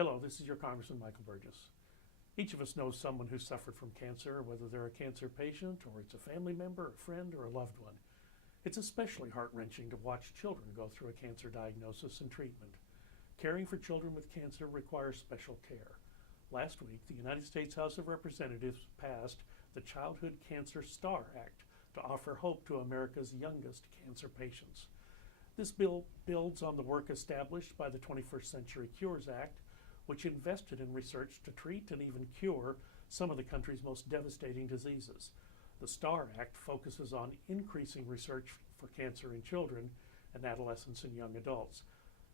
Hello, this is your Congressman Michael Burgess. Each of us knows someone who suffered from cancer, whether they're a cancer patient or it's a family member, a friend, or a loved one. It's especially heart-wrenching to watch children go through a cancer diagnosis and treatment. Caring for children with cancer requires special care. Last week, the United States House of Representatives passed the Childhood Cancer STAR Act to offer hope to America's youngest cancer patients. This bill builds on the work established by the 21st Century Cures Act, which invested in research to treat and even cure some of the country's most devastating diseases. The STAR Act focuses on increasing research for cancer in children and adolescents and young adults.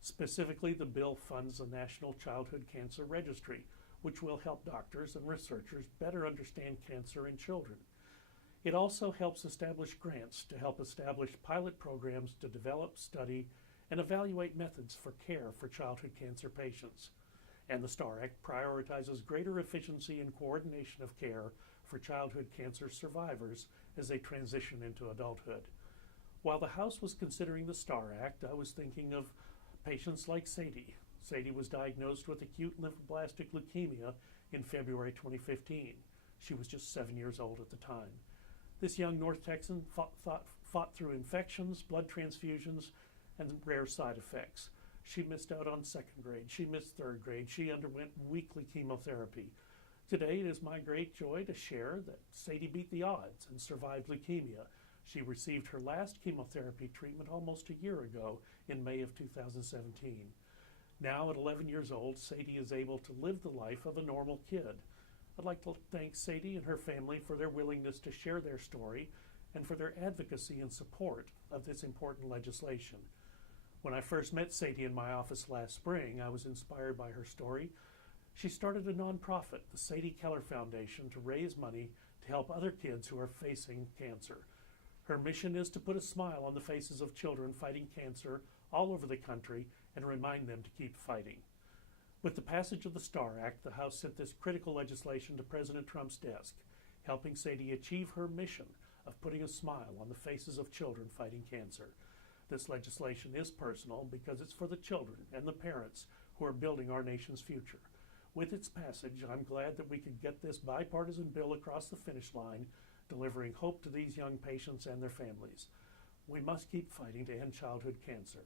Specifically, the bill funds the National Childhood Cancer Registry, which will help doctors and researchers better understand cancer in children. It also helps establish grants to help establish pilot programs to develop, study, and evaluate methods for care for childhood cancer patients. And the STAR Act prioritizes greater efficiency and coordination of care for childhood cancer survivors as they transition into adulthood. While the House was considering the STAR Act, I was thinking of patients like Sadie. Sadie was diagnosed with acute lymphoblastic leukemia in February 2015. She was just 7 years old at the time. This young North Texan fought through infections, blood transfusions, and rare side effects. She missed out on second grade. She missed third grade. She underwent weekly chemotherapy. Today, it is my great joy to share that Sadie beat the odds and survived leukemia. She received her last chemotherapy treatment almost a year ago in May of 2017. Now, at 11 years old, Sadie is able to live the life of a normal kid. I'd like to thank Sadie and her family for their willingness to share their story and for their advocacy and support of this important legislation. When I first met Sadie in my office last spring, I was inspired by her story. She started a nonprofit, the Sadie Keller Foundation, to raise money to help other kids who are facing cancer. Her mission is to put a smile on the faces of children fighting cancer all over the country and remind them to keep fighting. With the passage of the STAR Act, the House sent this critical legislation to President Trump's desk, helping Sadie achieve her mission of putting a smile on the faces of children fighting cancer. This legislation is personal because it's for the children and the parents who are building our nation's future. With its passage, I'm glad that we could get this bipartisan bill across the finish line, delivering hope to these young patients and their families. We must keep fighting to end childhood cancer.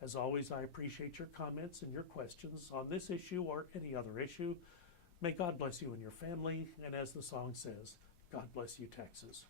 As always, I appreciate your comments and your questions on this issue or any other issue. May God bless you and your family, and as the song says, God bless you, Texas.